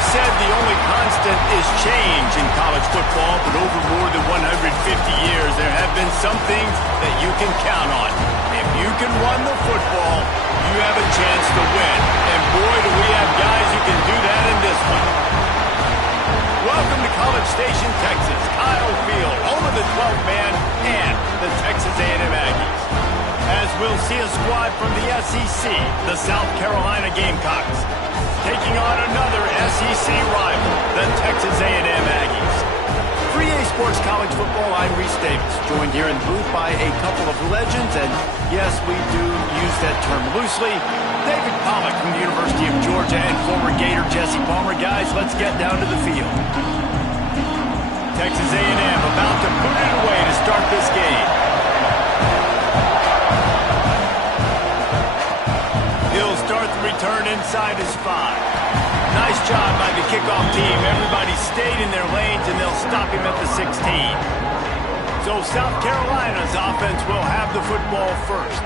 always said the only constant is change in college football, but over more than 150 years, there have been some things that you can count on. If you can run the football, you have a chance to win. And boy, do we have guys who can do that in this one. Welcome to College Station, Texas. Kyle Field, home of the 12th man and the Texas A&M Aggies. As we'll see a squad from the SEC, the South Carolina Gamecocks, taking on another SEC rival, the Texas A&M Aggies. For EA Sports College Football, I'm Reese Davis, joined here in the booth by a couple of legends, and yes, we do use that term loosely. David Pollock from the University of Georgia and former Gator Jesse Palmer. Guys, let's get down to the field. Texas A&M about to put it away to start this game. He'll start the return inside his 5. Nice job by the kickoff team. Everybody stayed in their lanes, and they'll stop him at the 16. So South Carolina's offense will have the football first.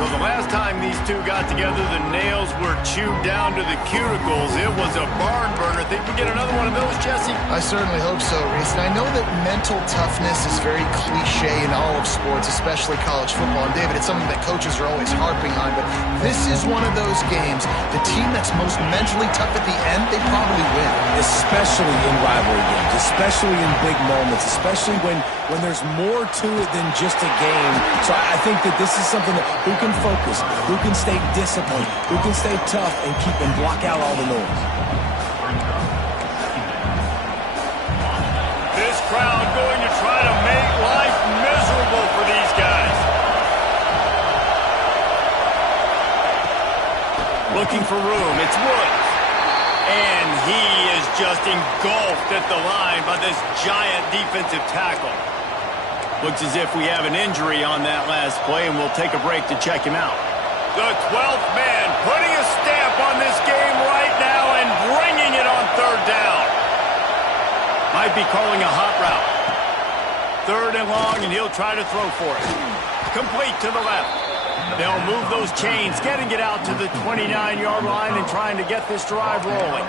So the last time these two got together, the nails were chewed down to the cuticles. It was a barn burner. Think we get another one of those, Jesse? I certainly hope so, Reese. And I know that mental toughness is very cliche in all of sports, especially college football. And David, it's something that coaches are always harping on. But this is one of those games. The team that's most mentally tough at the end, they probably win. Especially in rivalry games, especially in big moments, especially when there's more to it than just a game. So I think that this is something that who can focus, who can stay disciplined, who can stay tough and keep and block out all the noise. This crowd going to try to make life miserable for these guys. Looking for room, it's Woods. And he is just engulfed at the line by this giant defensive tackle. Looks as if we have an injury on that last play, and we'll take a break to check him out. The 12th man putting a stamp on this game right now and bringing it on third down. Might be calling a hot route. Third and long, and he'll try to throw for it. Complete to the left. They'll move those chains, getting it out to the 29-yard line and trying to get this drive rolling.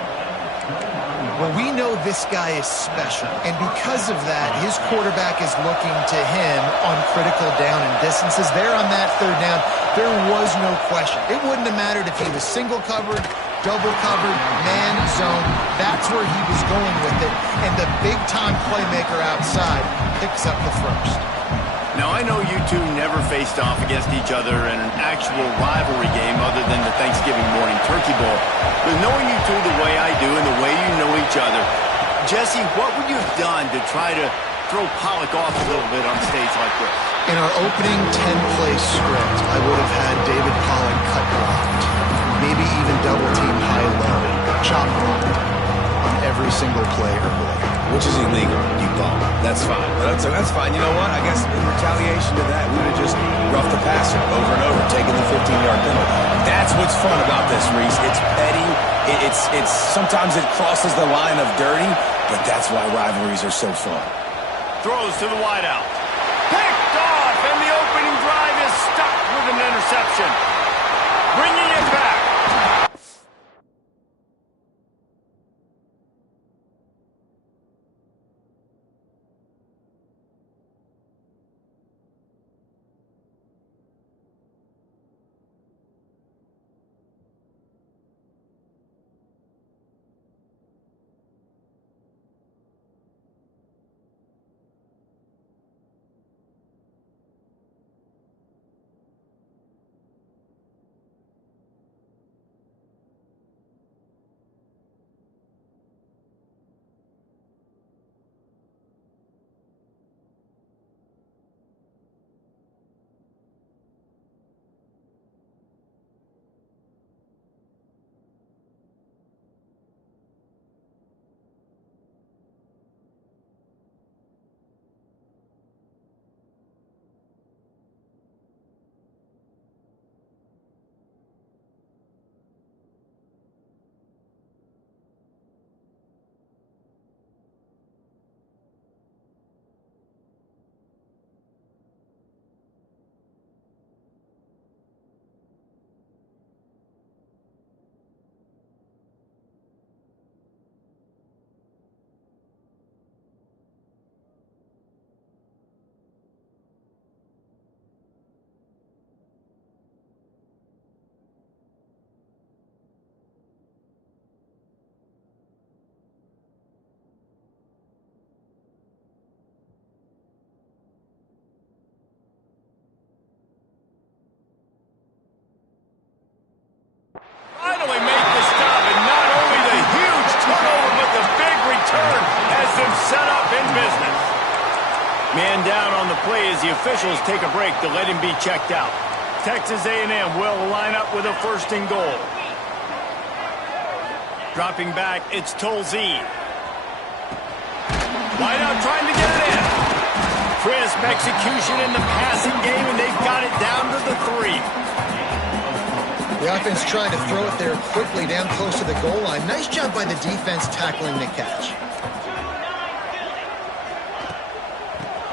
Well, we know this guy is special, and because of that, his quarterback is looking to him on critical down and distances. There on that third down, there was no question. It wouldn't have mattered if he was single covered, double covered, man zone. That's where he was going with it, and the big-time playmaker outside picks up the first. Now, I know you two never faced off against each other in an actual rivalry game other than the Thanksgiving morning turkey bowl. But knowing you two the way I do and the way you know each other, Jesse, what would you have done to try to throw Pollock off a little bit on a stage like this? In our opening 10-play script, I would have had David Pollock cut blocked, maybe even double-team high-low, chop blocked on every single play early. Which is illegal, you bum. That's fine. But that's fine. You know what? I guess in retaliation to that, we would have just roughed the passer over and over, taking the 15-yard penalty. That's what's fun about this, Reese. It's petty. It's sometimes it crosses the line of dirty, but that's why rivalries are so fun. Throws to the wideout. Picked off, and the opening drive is stuck with an interception. Bringing it back. down on the play as the officials take a break to let him be checked out. Texas A&M will line up with a 1st and goal. Dropping back, it's Tolzien. Wide out trying to get it in. Crisp execution in the passing game, and they've got it down to the 3. The offense trying to throw it there quickly down close to the goal line. Nice job by the defense tackling the catch.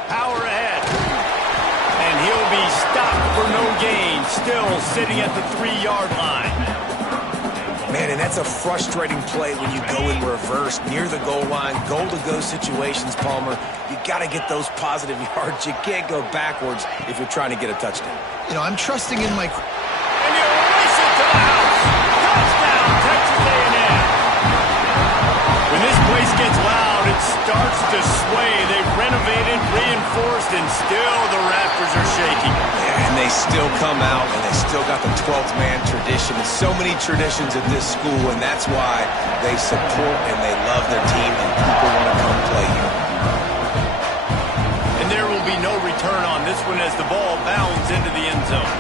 Power ahead. And he'll be stopped for no gain. Still sitting at the 3-yard line. Man, and that's a frustrating play when you go in reverse near the goal line. Goal-to-go situations, Palmer. You got to get those positive yards. You can't go backwards if you're trying to get a touchdown. You know, I'm trusting in my... And he'll race it to the house. Touchdown, Texas A&M. When this place gets loud, it starts to sway. They've renovated, reinforced, and still the Raptors are shaking. Yeah, and they still come out, and they still got the 12th man tradition. There's so many traditions at this school, and that's why they support and they love their team, and people want to come play here. And there will be no return on this one as the ball bounds into the end zone.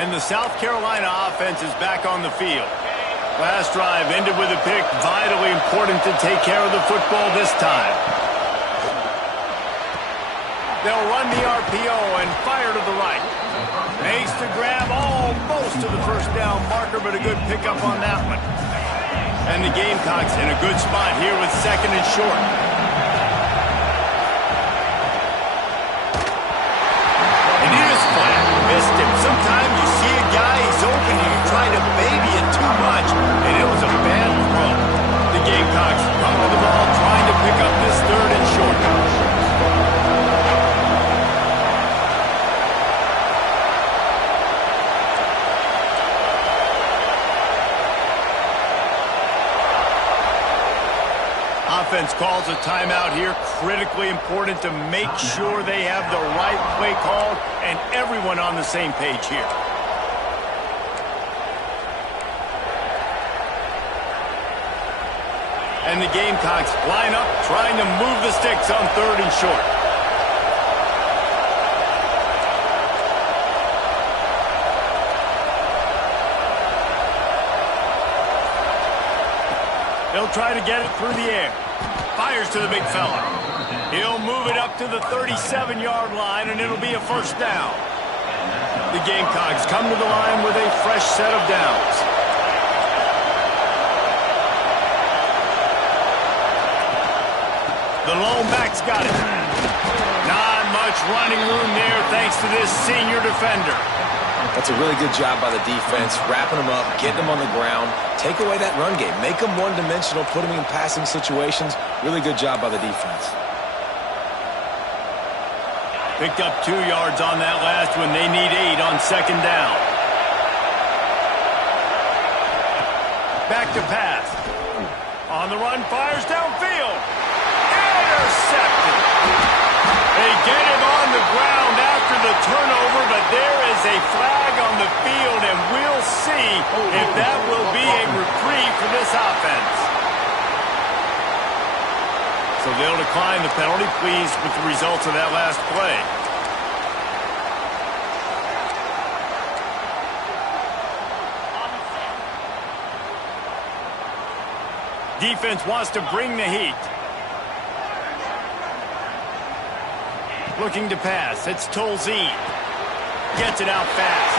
And the South Carolina offense is back on the field. Last drive ended with a pick. Vitally important to take care of the football this time. They'll run the RPO and fire to the right. Makes the grab almost to the 1st down marker, but a good pickup on that one. And the Gamecocks in a good spot here with 2nd and short. And he is flat. Missed him. Sometimes you see a guy, he's open, and you try to baby it too much, and it was a bad throw. The Gamecocks fumble the ball, trying to pick up this 3rd and short. Offense calls a timeout here. Critically important to make sure they have the right play called and everyone on the same page here. And the Gamecocks line up, trying to move the sticks on 3rd and short. They'll try to get it through the air. Fires to the big fella. He'll move it up to the 37-yard line, and it'll be a 1st down. The Gamecocks come to the line with a fresh set of downs. The lone back's got it. Not much running room there thanks to this senior defender. That's a really good job by the defense, wrapping them up, getting them on the ground, take away that run game, make them one-dimensional, put them in passing situations. Really good job by the defense. Picked up 2 yards on that last one. They need 8 on 2nd down. Back to pass. On the run, fires downfield. Intercepted. They get him on the ground after the turnover, but there is a flag on the field, and we'll see if that will be a reprieve for this offense. So they'll decline the penalty, pleased with the results of that last play. Defense wants to bring the heat. Looking to pass. It's Tolzien. Gets it out fast.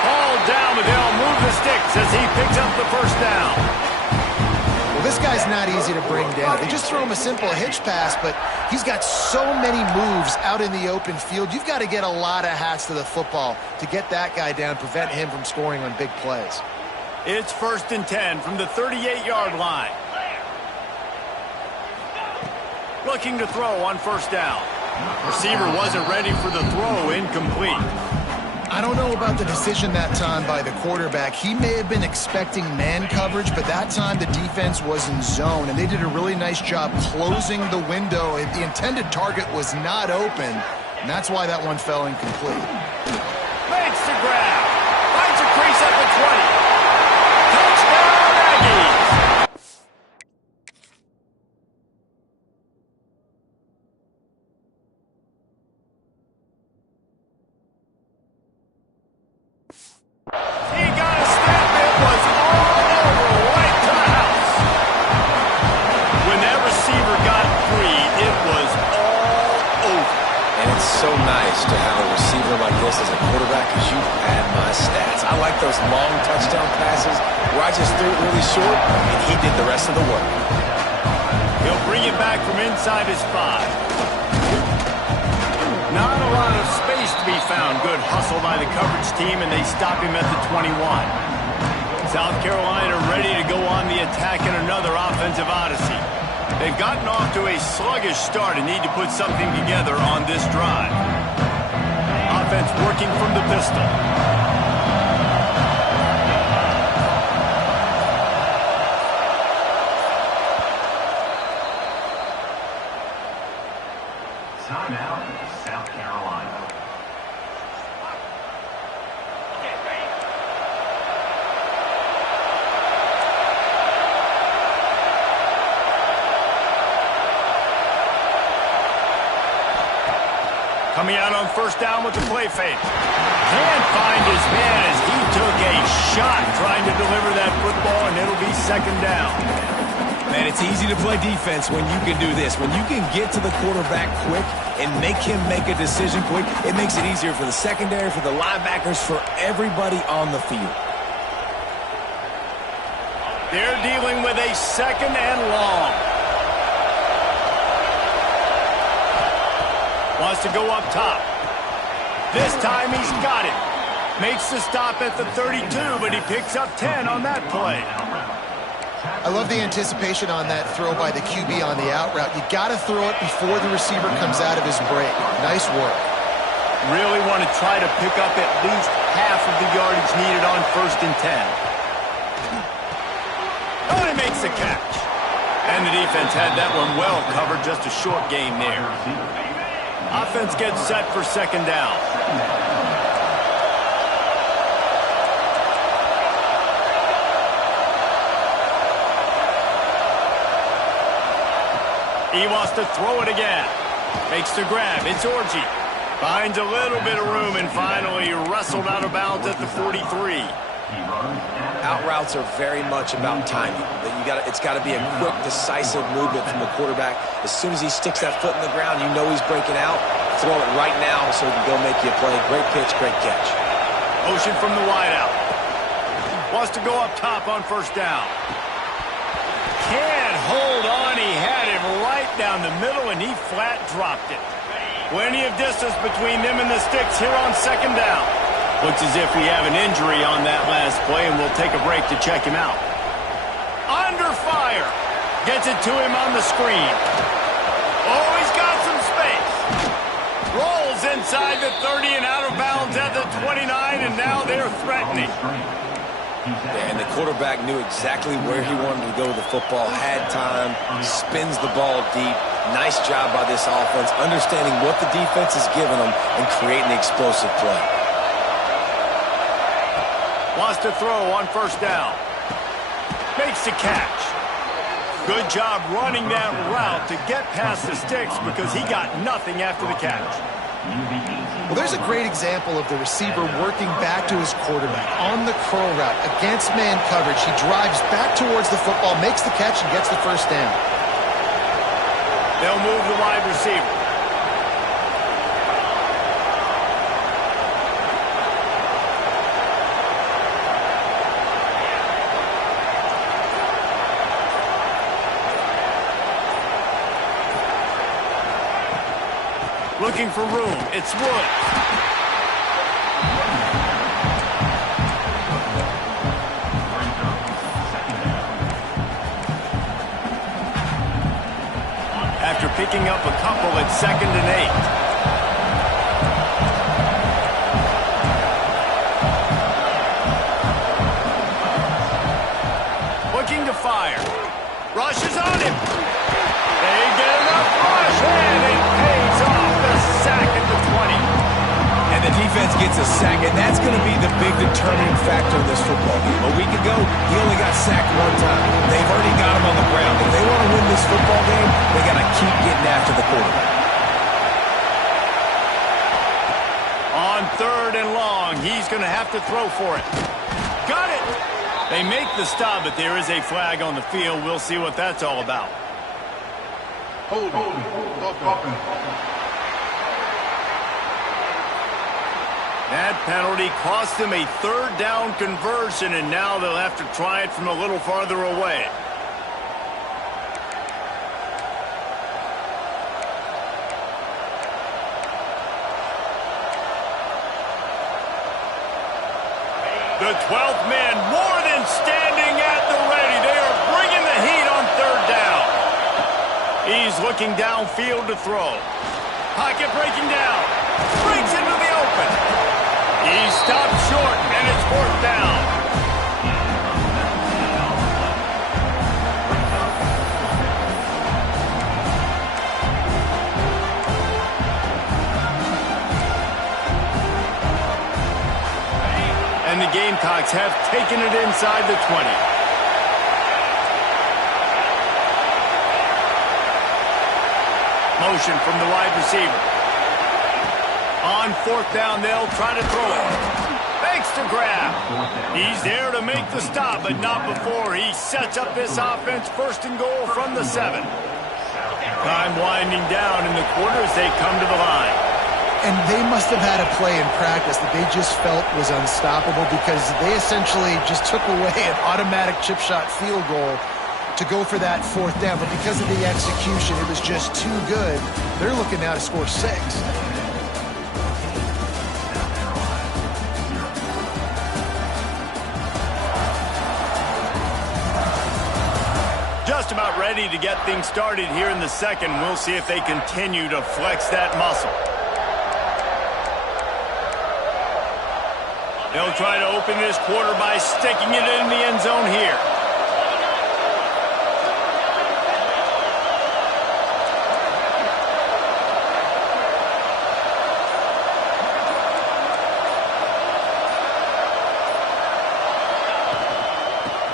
Ball down, but they'll move the sticks as he picks up the 1st down. Well, this guy's not easy to bring down. They just throw him a simple hitch pass, but he's got so many moves out in the open field. You've got to get a lot of hats to the football to get that guy down, prevent him from scoring on big plays. It's 1st and 10 from the 38-yard line. Looking to throw on 1st down. Receiver wasn't ready for the throw, incomplete. I don't know about the decision that time by the quarterback. He may have been expecting man coverage, but that time the defense was in zone, and they did a really nice job closing the window. The intended target was not open, and that's why that one fell incomplete. Makes the grab. Finds a crease at the 20. Touchdown, Aggies! those long touchdown passes where I just threw it really short, and he did the rest of the work. He'll bring it back from inside his 5. Not a lot of space to be found. Good hustle by the coverage team, and they stop him at the 21. South Carolina ready to go on the attack in another offensive odyssey. They've gotten off to a sluggish start and need to put something together on this drive. Offense working from the pistol. Timeout, South Carolina. Coming out on first down with the play fake. Can't find his man as he took a shot trying to deliver that football, and it'll be second down. Man, it's easy to play defense when you can do this. When you can get to the quarterback quick and make him make a decision quick, it makes it easier for the secondary, for the linebackers, for everybody on the field. They're dealing with a second and long. Wants to go up top. This time he's got it. Makes the stop at the 32, but he picks up 10 on that play. I love the anticipation on that throw by the QB on the out route. You got to throw it before the receiver comes out of his break. Nice work. Really want to try to pick up at least half of the yardage needed on first and 10. Oh, he makes the catch. And the defense had that one well covered. Just a short gain there. Offense gets set for second down. He wants to throw it again. Makes the grab. It's Orji. Finds a little bit of room and finally wrestled out of bounds at the 43. Out routes are very much about timing. It's got to be a quick, decisive movement from the quarterback. As soon as he sticks that foot in the ground, you know he's breaking out. Throw it right now so he can go make you a play. Great pitch, great catch. Motion from the wideout. Wants to go up top on first down. Can't hold on. He had him right down the middle, and he flat dropped it. Plenty of distance between them and the sticks here on second down. Looks as if we have an injury on that last play, and we'll take a break to check him out. Under fire. Gets it to him on the screen. Oh, he's got some space. Rolls inside the 30 and out of bounds at the 29, and now they're threatening. And the quarterback knew exactly where he wanted to go with the football, had time, spins the ball deep. Nice job by this offense, understanding what the defense is giving them and creating the explosive play. Wants to throw on first down. Makes the catch. Good job running that route to get past the sticks because he got nothing after the catch. Well, there's a great example of the receiver working back to his quarterback on the curl route against man coverage. He drives back towards the football, makes the catch, and gets the first down. They'll move the wide receiver. Looking for room. It's Woods. After picking up a couple at 2nd and 8. Looking to fire. Rushes on him. They get enough rush, and it pays off. Sack at the 20. And the defense gets a sack, and that's going to be the big determining factor in this football game. A week ago, he only got sacked one time. They've already got him on the ground. If they want to win this football game, they got to keep getting after the quarterback. On 3rd and long, he's going to have to throw for it. Got it! They make the stop, but there is a flag on the field. We'll see what that's all about. Hold on. That penalty cost them a third down conversion, and now they'll have to try it from a little farther away. The 12th man more than standing at the ready. They are bringing the heat on third down. He's looking downfield to throw. Pocket breaking down. Breaks into the open. He stopped short, and it's fourth down. And the Gamecocks have taken it inside the 20. Motion from the wide receiver. On fourth down, they'll try to throw it. Fakes to grab. He's there to make the stop, but not before he sets up this offense first and goal from the 7. Time winding down in the quarter as they come to the line. And they must have had a play in practice that they just felt was unstoppable because they essentially just took away an automatic chip shot field goal to go for that fourth down. But because of the execution, it was just too good. They're looking now to score 6. Just about ready to get things started here in the second. We'll see if they continue to flex that muscle. They'll try to open this quarter by sticking it in the end zone here.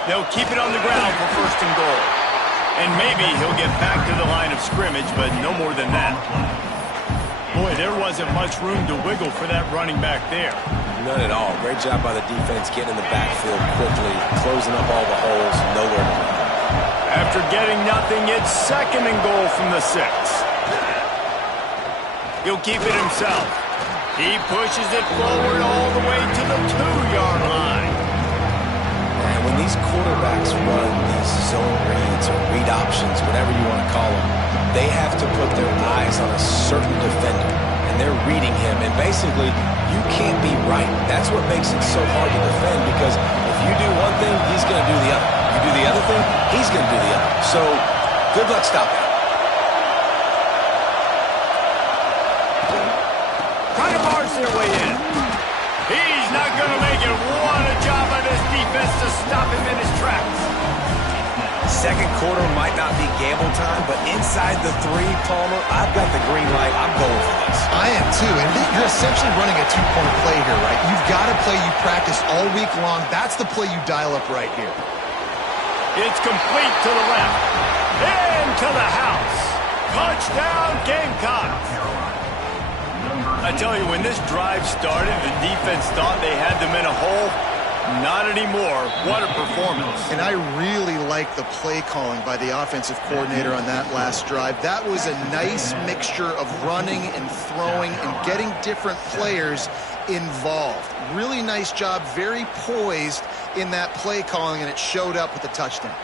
They'll keep it on the ground for first and goal. And maybe he'll get back to the line of scrimmage, but no more than that. Boy, there wasn't much room to wiggle for that running back there. None at all. Great job by the defense getting in the backfield quickly, closing up all the holes, nowhere to run. After getting nothing, it's second and goal from the 6. He'll keep it himself. He pushes it forward all the way to the 2-yard line. And when these quarterbacks run these zone reads or read options, whatever you want to call them, they have to put their eyes on a certain defender. And they're reading him, and basically, you can't be right. That's what makes it so hard to defend, because if you do one thing, he's going to do the other. You do the other thing, he's going to do the other. So, good luck stopping. Trying to barge their way in. He's not going to make it. What a job by this defense to stop him in his tracks. Second quarter might not be gamble time, but inside the 3, Palmer, I've got the green light. I'm going for this. I am too, and you're essentially running a 2-point play here, right? You've got a play you practice all week long. That's the play you dial up right here. It's complete to the left. Into the house. Touchdown, Gamecocks. I tell you, when this drive started, the defense thought they had them in a hole. Not anymore. What a performance. And I really like the play calling by the offensive coordinator on that last drive. That was a nice mixture of running and throwing and getting different players involved. Really nice job, very poised in that play calling, and it showed up with the touchdown.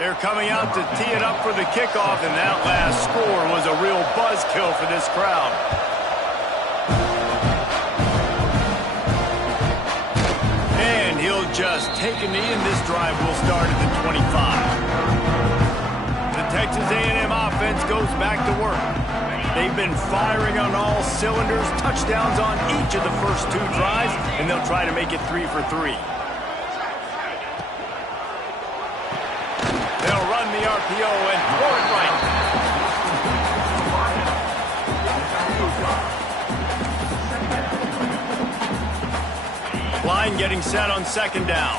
They're coming out to tee it up for the kickoff, and that last score was a real buzzkill for this crowd. And he'll just take a knee, and this drive will start at the 25. The Texas A&M offense goes back to work. They've been firing on all cylinders, touchdowns on each of the first 2 drives, and they'll try to make it 3 for 3. The RPO and throw it right. Line getting set on second down.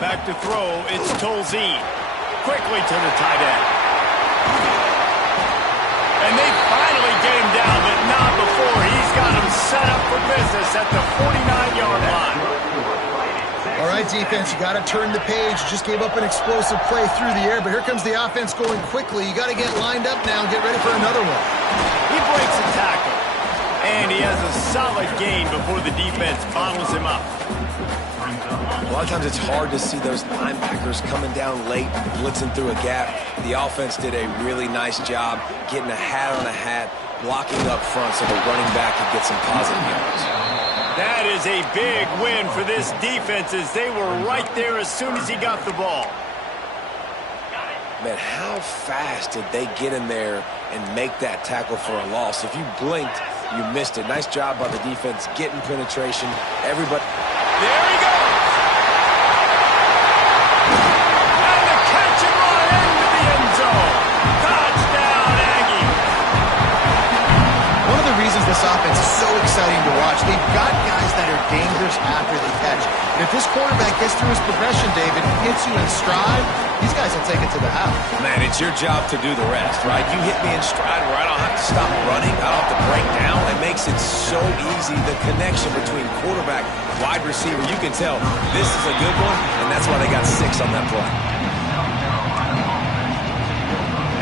Back to throw, it's Tolzien. Quickly to the tight end. And they finally get him down, but not before he's He's got him set up for business at the 49-yard line. All right, defense, you got to turn the page. You just gave up an explosive play through the air, but here comes the offense going quickly. You got to get lined up now and get ready for another one. He breaks a tackle, and he has a solid gain before the defense bottles him up. A lot of times it's hard to see those linebackers coming down late, blitzing through a gap. The offense did a really nice job getting a hat on a hat, blocking up front so the running back could get some positive yards. That is a big win for this defense as they were right there as soon as he got the ball. Man, how fast did they get in there and make that tackle for a loss? If you blinked, you missed it. Nice job by the defense getting penetration. Everybody. There he goes. And the catch and run into the end zone. Touchdown, Aggie. One of the reasons this offense is so exciting to watch, they've got guys that are dangerous after they catch. And if this quarterback gets through his progression, David, hits you in stride, these guys will take it to the house. Man, it's your job to do the rest, right? You hit me in stride where I don't have to stop running. I don't have to break down. It makes it so easy. The connection between quarterback, wide receiver, you can tell this is a good one, and that's why they got 6 on that play.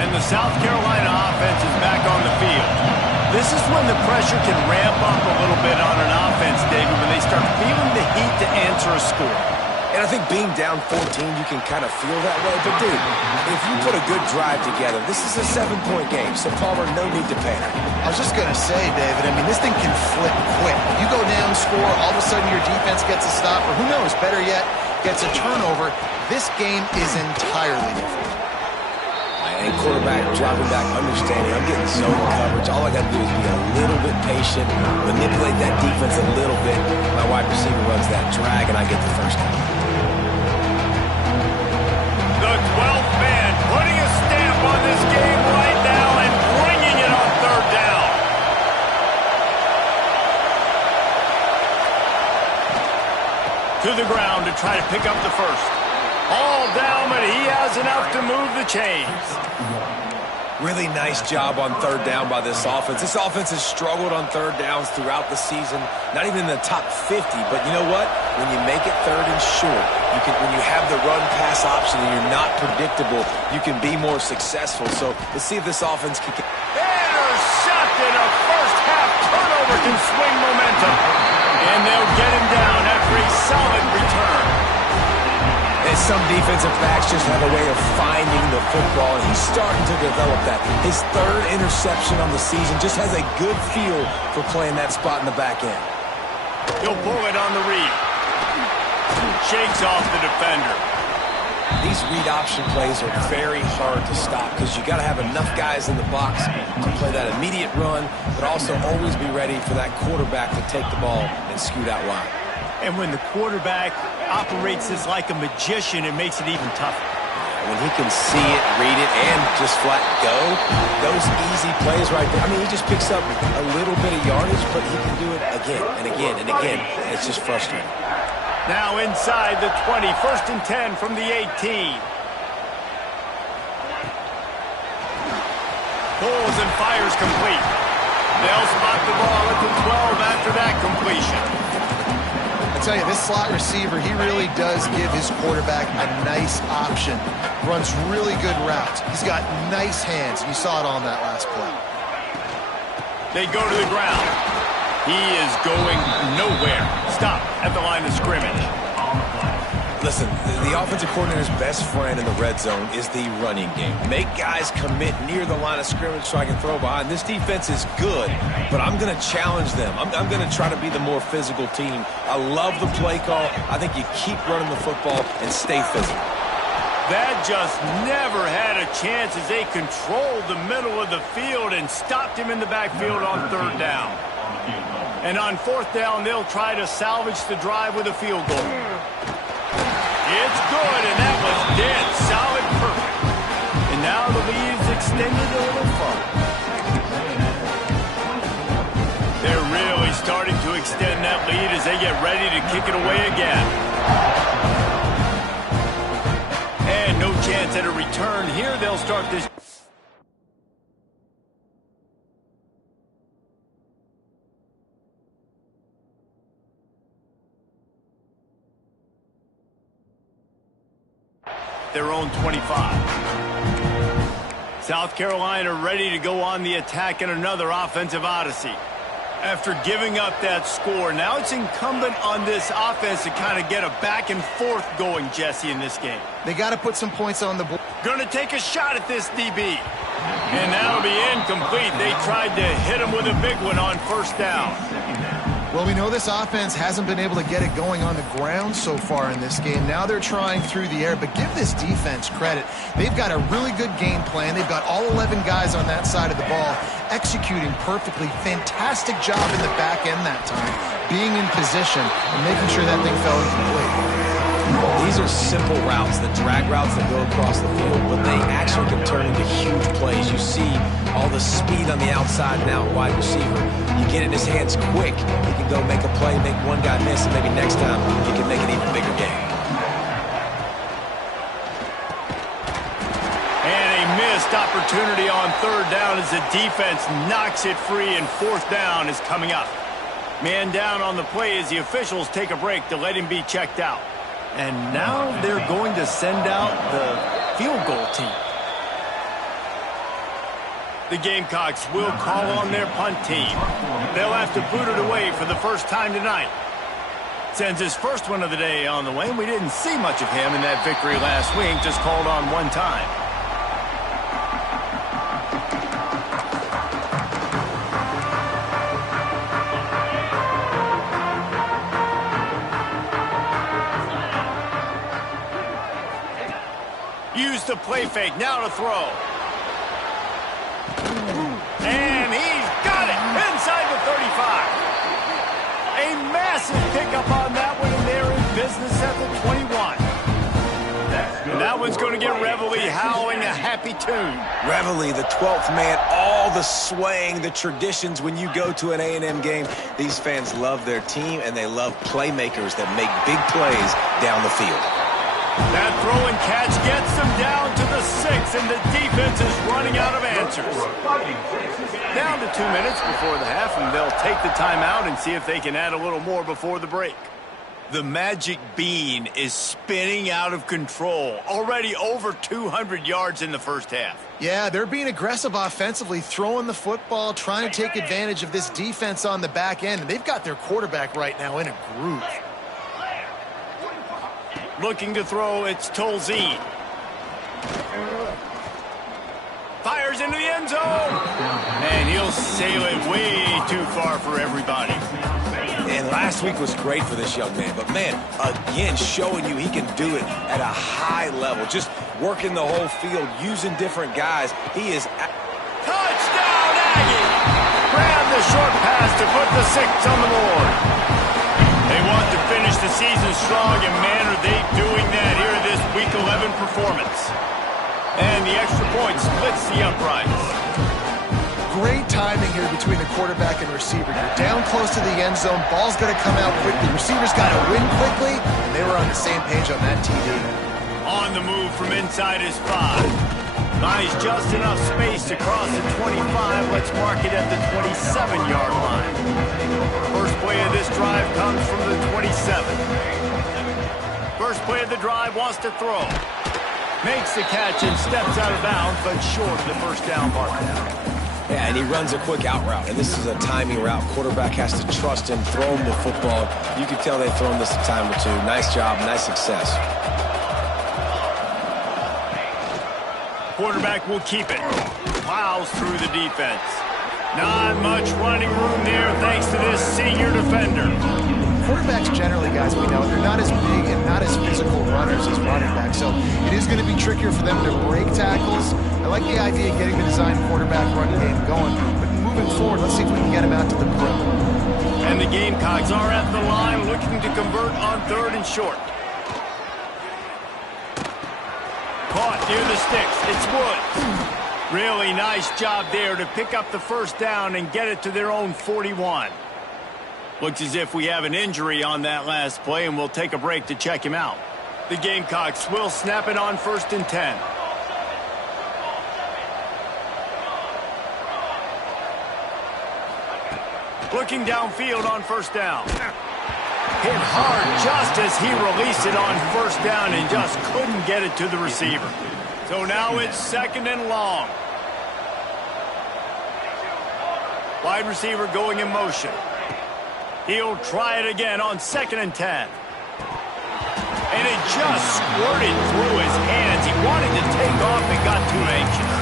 And the South Carolina offense is back on the field. This is when the pressure can ramp up a little bit on an offense, David, when they start feeling the heat to answer a score. And I think being down 14, you can kind of feel that way. But, dude, if you put a good drive together, this is a 7-point game. So, Palmer, no need to panic. I was just going to say, David, I mean, this thing can flip quick. You go down, score, all of a sudden your defense gets a stop, or who knows, better yet, gets a turnover. This game is entirely different. And quarterback dropping back, understanding I'm getting zone coverage. All I got to do is be a little bit patient, manipulate that defense a little bit. My wide receiver runs that drag, and I get the first down. The 12th man putting a stamp on this game right now and bringing it on third down. To the ground to try to pick up the first. All down, but he has enough to move the chains. Really nice job on third down by this offense. This offense has struggled on third downs throughout the season. Not even in the top 50, but you know what? When you make it third and short, when you have the run-pass option and you're not predictable, you can be more successful. So let's see if this offense can... Intercepted. A first-half turnover can swing momentum. And they'll get him down after a solid return. And some defensive backs just have a way of finding the football, and he's starting to develop that. His 3rd interception on the season, just has a good feel for playing that spot in the back end. He'll pull it on the read. Shakes off the defender. These read option plays are very hard to stop because you got to have enough guys in the box to play that immediate run, but also always be ready for that quarterback to take the ball and scoot out wide. And when the quarterback operates this like a magician, it makes it even tougher. When he can see it, read it, and just flat go, those easy plays right there. I mean, he just picks up a little bit of yardage, but he can do it again and again and again. And it's just frustrating. Now inside the 20, 1st and 10 from the 18. Pulls and fires complete. They'll spot the ball at the 12 after that completion. I tell you, this slot receiver, he really does give his quarterback a nice option. Runs really good routes. He's got nice hands. You saw it on that last play. They go to the ground. He is going nowhere. Stop at the line of scrimmage. Listen, the offensive coordinator's best friend in the red zone is the running game. Make guys commit near the line of scrimmage so I can throw behind. This defense is good, but I'm going to challenge them. I'm going to try to be the more physical team. I love the play call. I think you keep running the football and stay physical. That just never had a chance as they controlled the middle of the field and stopped him in the backfield on third down. And on 4th down, they'll try to salvage the drive with a field goal. It's good, and that was dead solid, perfect. And now the lead is extended a little further. They're really starting to extend that lead as they get ready to kick it away again. And no chance at a return here. They'll start this. their own 25. South Carolina ready to go on the attack in another offensive odyssey. After giving up that score, now it's incumbent on this offense to kind of get a back and forth going, Jesse, in this game. They got to put some points on the board. Going to take a shot at this DB. And that'll be incomplete. They tried to hit him with a big one on first down. Well, we know this offense hasn't been able to get it going on the ground so far in this game. Now they're trying through the air, but give this defense credit. They've got a really good game plan. They've got all 11 guys on that side of the ball executing perfectly. Fantastic job in the back end that time, being in position and making sure that thing fell incomplete. These are simple routes, the drag routes that go across the field, but they actually can turn into huge plays. You see all the speed on the outside now, wide receiver. You get in his hands quick, he can go make a play, make one guy miss, and maybe next time he can make an even bigger game. And a missed opportunity on third down as the defense knocks it free, and fourth down is coming up. Man down on the play as the officials take a break to let him be checked out. And now they're going to send out the field goal team. The Gamecocks will call on their punt team. They'll have to boot it away for the first time tonight. Sends his first one of the day on the way, and we didn't see much of him in that victory last week, just called on one time. Use the play fake, now to throw. And he's got it inside the 35. A massive pickup on that one, and they're in business at the 21. And that one's going to get Reveille howling a happy tune. Reveille, the 12th man, all the swaying, the traditions when you go to an A&M game. These fans love their team, and they love playmakers that make big plays down the field. That throw and catch gets them down to the 6, and the defense is running out of answers. Down to 2 minutes before the half, and they'll take the timeout and see if they can add a little more before the break. The magic bean is spinning out of control. Already over 200 yards in the first half. Yeah, they're being aggressive offensively, throwing the football, trying to take advantage of this defense on the back end. And they've got their quarterback right now in a groove. Looking to throw, it's Tolzien. Fires into the end zone. And he'll sail it way too far for everybody. And last week was great for this young man. But, man, again, showing you he can do it at a high level. Just working the whole field, using different guys. He is... Touchdown, Aggie! Grab the short pass to put the 6 on the board. They want to finish the season strong, and man, are they doing that here in this Week 11 performance. And the extra point splits the uprights. Great timing here between the quarterback and receiver. You're down close to the end zone. Ball's going to come out quickly. Receivers got to win quickly, and they were on the same page on that TD. On the move from inside his 5. Buys just enough space to cross the 25. Let's mark it at the 27-yard line. First play of this drive comes from the 27. First play of the drive, wants to throw. Makes the catch and steps out of bounds, but short of the first down marker. Yeah, and he runs a quick out route, and this is a timing route. Quarterback has to trust him, throw him the football. You can tell they've thrown this a time or two. Nice job, nice success. Quarterback will keep it. Plows through the defense. Not much running room there thanks to this senior defender. Quarterbacks generally, guys, we know, they're not as big and not as physical runners as running backs, so it is going to be trickier for them to break tackles. I like the idea of getting the design quarterback run game going, but moving forward, let's see if we can get him out to the perimeter. And the Gamecocks are at the line looking to convert on 3rd and short. Caught near the sticks. It's Woods. Really nice job there to pick up the first down and get it to their own 41. Looks as if we have an injury on that last play, and we'll take a break to check him out. The Gamecocks will snap it on 1st and 10. Looking downfield on 1st down. Hit hard just as he released it on first down and just couldn't get it to the receiver. So now it's 2nd and long. Wide receiver going in motion. He'll try it again on 2nd and 10. And it just squirted through his hands. He wanted to take off and got too anxious.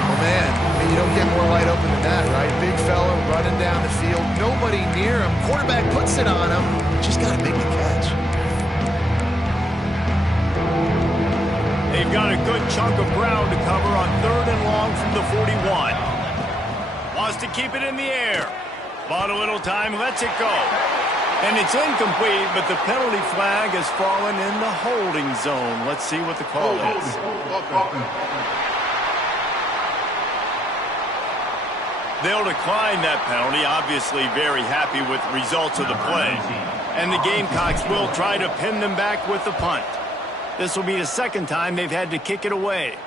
Oh, man, you don't get more wide open than that, right? Big fella running down the field. Nobody near him. Quarterback puts it on him. Just got to make the catch. They've got a good chunk of ground to cover on 3rd and long from the 41. Wants to keep it in the air. Bought a little time, lets it go. And it's incomplete, but the penalty flag has fallen in the holding zone. Let's see what the call is. They'll decline that penalty, obviously very happy with the results of the play. And the Gamecocks will try to pin them back with the punt. This will be the 2nd time they've had to kick it away.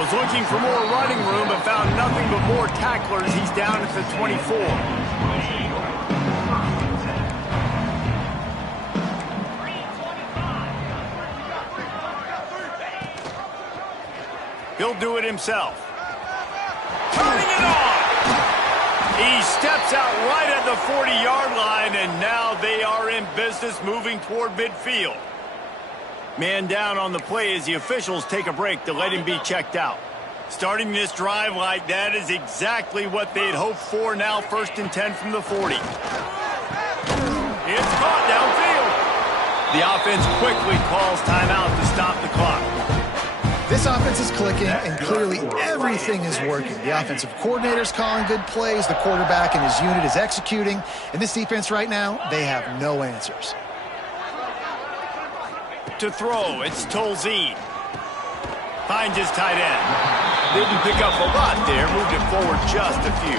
Was looking for more running room, but found nothing but more tacklers. He's down at the 24. He'll do it himself. Turning it on! He steps out right at the 40-yard line, and now they are in business moving toward midfield. Man down on the play as the officials take a break to let him be checked out. Starting this drive like that is exactly what they'd hoped for. Now 1st and 10 from the 40. It's caught downfield. The offense quickly calls timeout to stop the clock. This offense is clicking, and clearly everything is working. The offensive coordinator's calling good plays. The quarterback and his unit is executing. And this defense right now, they have no answers. To throw, it's Tolzien. Finds his tight end. Didn't pick up a lot there, moved it forward just a few.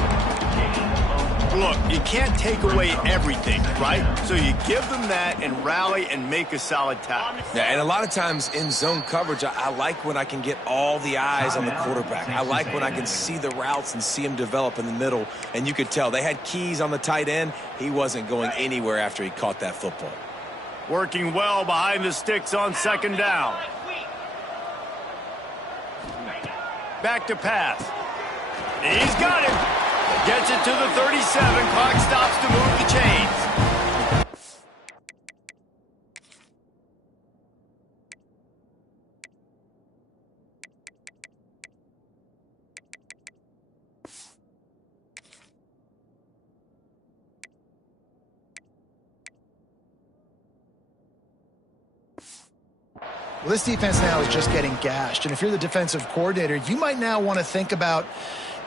Look, you can't take away everything, right? So you give them that and rally and make a solid tackle. Yeah, and a lot of times in zone coverage, I like when I can get all the eyes on the quarterback. I like when I can see the routes and see him develop in the middle. And you could tell they had keys on the tight end. He wasn't going anywhere after he caught that football. Working well behind the sticks on 2nd down. Back to pass. He's got him. Gets it to the 37. Clock stops to move the chains. Well, this defense now is just getting gashed. And if you're the defensive coordinator, you might now want to think about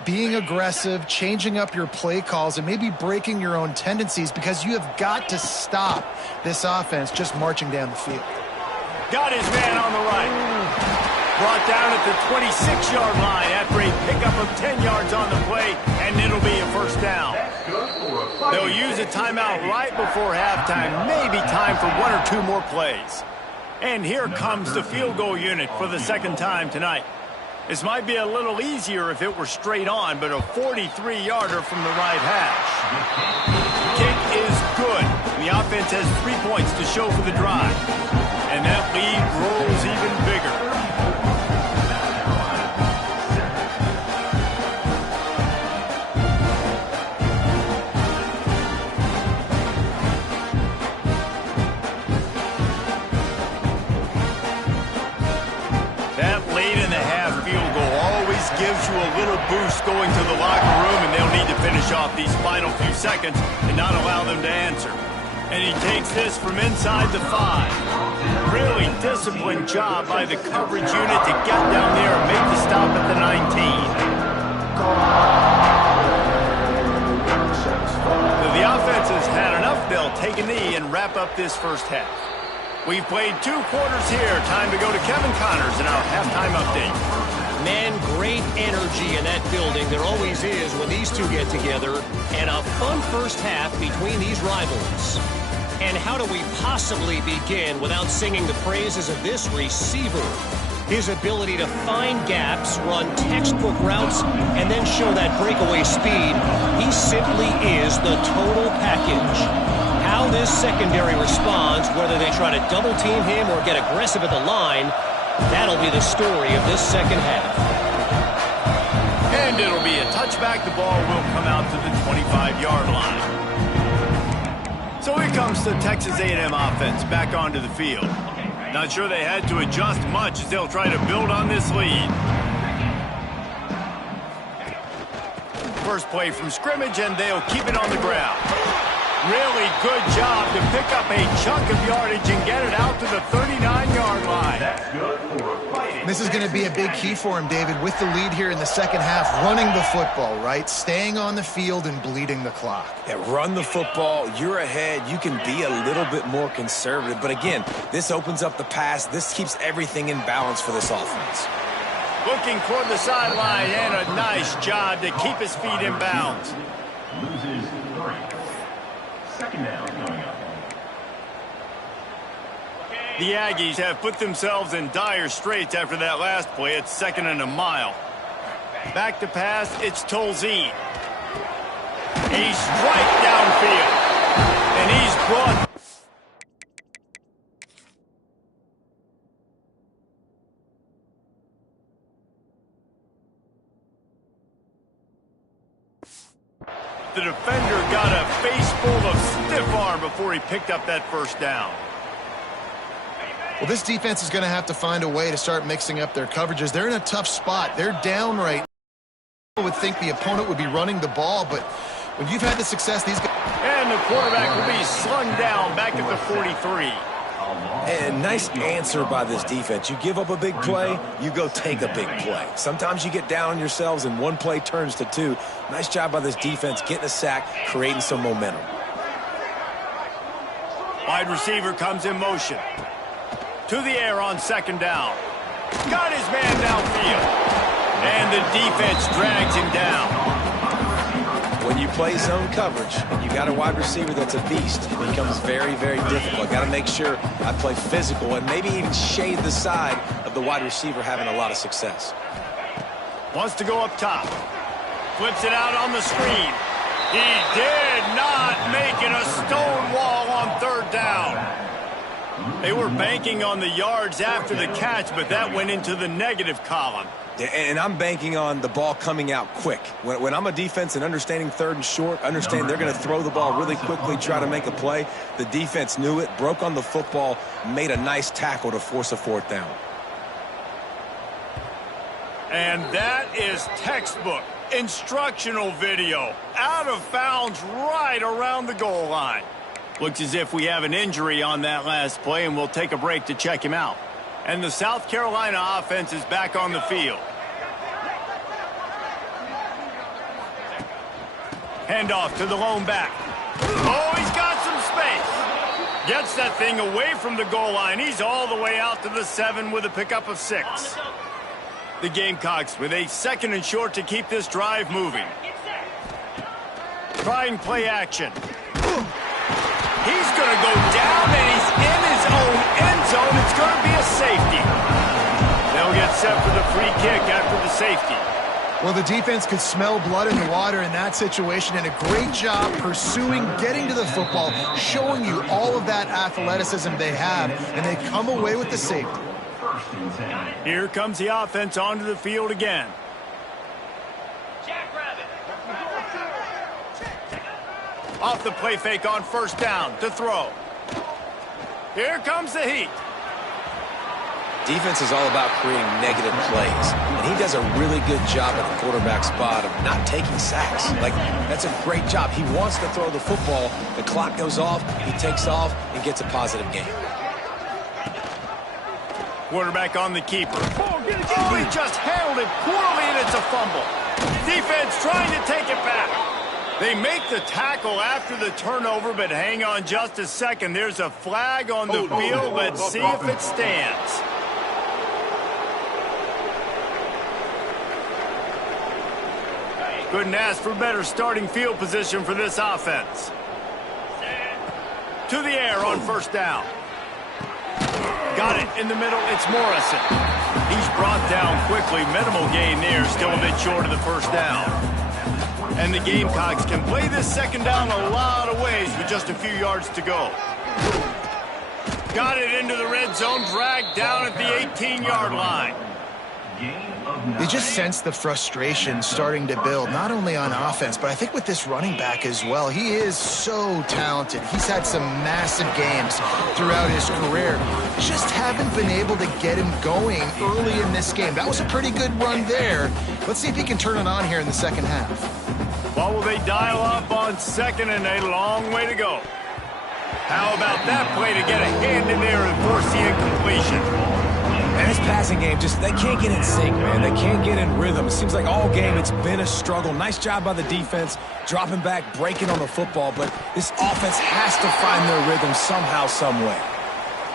being aggressive, changing up your play calls, and maybe breaking your own tendencies, because you have got to stop this offense just marching down the field. Got his man on the right. Brought down at the 26-yard line after a pickup of 10 yards on the play, and it'll be a 1st down. They'll use a timeout right before halftime, maybe time for 1 or 2 more plays. And here comes the field goal unit for the 2nd time tonight. This might be a little easier if it were straight on, but a 43-yarder from the right hash. Kick is good. The offense has 3 points to show for the drive. And that lead grows even bigger. Gives you a little boost going to the locker room, and they'll need to finish off these final few seconds and not allow them to answer. And he takes this from inside the 5. Really disciplined job by the coverage unit to get down there and make the stop at the 19. So the offense has had enough. They'll take a knee and wrap up this 1st half. We've played 2 quarters here. Time to go to Kevin Connors in our halftime update. Man, great energy in that building. There always is when these two get together. And a fun 1st half between these rivals. And how do we possibly begin without singing the praises of this receiver? His ability to find gaps, run textbook routes, and then show that breakaway speed, he simply is the total package. How this secondary responds, whether they try to double-team him or get aggressive at the line, that'll be the story of this second half. And it'll be a touchback. The ball will come out to the 25-yard line. So here comes the Texas A&M offense back onto the field. Not sure they had to adjust much as they'll try to build on this lead. First play from scrimmage, and they'll keep it on the ground. Really good job to pick up a chunk of yardage and get it out to the 39-yard line. That's good for fighting. This is going to be a big key for him, David, with the lead here in the second half, running the football, right? Staying on the field and bleeding the clock. Yeah, run the football. You're ahead. You can be a little bit more conservative. But again, this opens up the pass. This keeps everything in balance for this offense. Looking toward the sideline, and a nice job to keep his feet in bounds. Loses 3. Second down coming up. The Aggies have put themselves in dire straits after that last play. It's 2nd and a mile. Back to pass, it's Tolzien. A strike downfield. And he's brought... The defender got a face full of stiff arm before he picked up that first down. Well, this defense is going to have to find a way to start mixing up their coverages. They're in a tough spot. They're down right now. I would think the opponent would be running the ball, but when you've had the success, these guys... And the quarterback will be slung down back at the 43. And nice answer by this defense. You give up a big play, you go take a big play. Sometimes you get down on yourselves and one play turns to two. Nice job by this defense getting a sack, creating some momentum. Wide receiver comes in motion. To the air on 2nd down. Got his man downfield. And the defense drags him down. When you play zone coverage and you got a wide receiver that's a beast, it becomes very, very difficult. Got to make sure I play physical and maybe even shade the side of the wide receiver having a lot of success. Wants to go up top. Flips it out on the screen. He did not make it a stone wall on 3rd down. They were banking on the yards after the catch, but that went into the negative column. And I'm banking on the ball coming out quick. When I'm a defense and understanding 3rd and short, understand they're going to throw the ball really quickly, try to make a play. The defense knew it, broke on the football, made a nice tackle to force a 4th down. And that is textbook instructional video. Out of bounds right around the goal line. Looks as if we have an injury on that last play, and we'll take a break to check him out. And the South Carolina offense is back on the field. Handoff to the lone back. Oh, he's got some space. Gets that thing away from the goal line. He's all the way out to the 7 with a pickup of 6. The Gamecocks with a 2nd and short to keep this drive moving. Trying play action. He's going to go down, and he's in his own end zone. It's going to be a safety. They'll get set for the free kick after the safety. Well, the defense could smell blood in the water in that situation, and a great job pursuing, getting to the football, showing you all of that athleticism they have, and they come away with the safety. Here comes the offense onto the field again. Off the play fake on 1st down to throw. Here comes the heat. Defense is all about creating negative plays, and he does a really good job at the quarterback spot of not taking sacks. Like, that's a great job. He wants to throw the football. The clock goes off, he takes off, and gets a positive gain. Quarterback on the keeper. Oh, he just handled it poorly, and it's a fumble. Defense trying to take it back. They make the tackle after the turnover, but hang on just a second. There's a flag on the field. Let's see if it stands. Couldn't ask for better starting field position for this offense. To the air on 1st down. Got it in the middle. It's Morrison. He's brought down quickly. Minimal gain there. Still a bit short of the first down. And the Gamecocks can play this second down a lot of ways with just a few yards to go. Got it into the red zone. Dragged down at the 18-yard line. You just sense the frustration starting to build, not only on offense, but I think with this running back as well. He is so talented. He's had some massive games throughout his career. Just haven't been able to get him going early in this game. That was a pretty good run there. Let's see if he can turn it on here in the second half. Well, will they dial up on second and a long way to go? How about that play to get a hand in there and force the incompletion? And this passing game, they can't get in sync, man. They can't get in rhythm. It seems like all game it's been a struggle. Nice job by the defense, dropping back, breaking on the football, but this offense has to find their rhythm somehow, some way.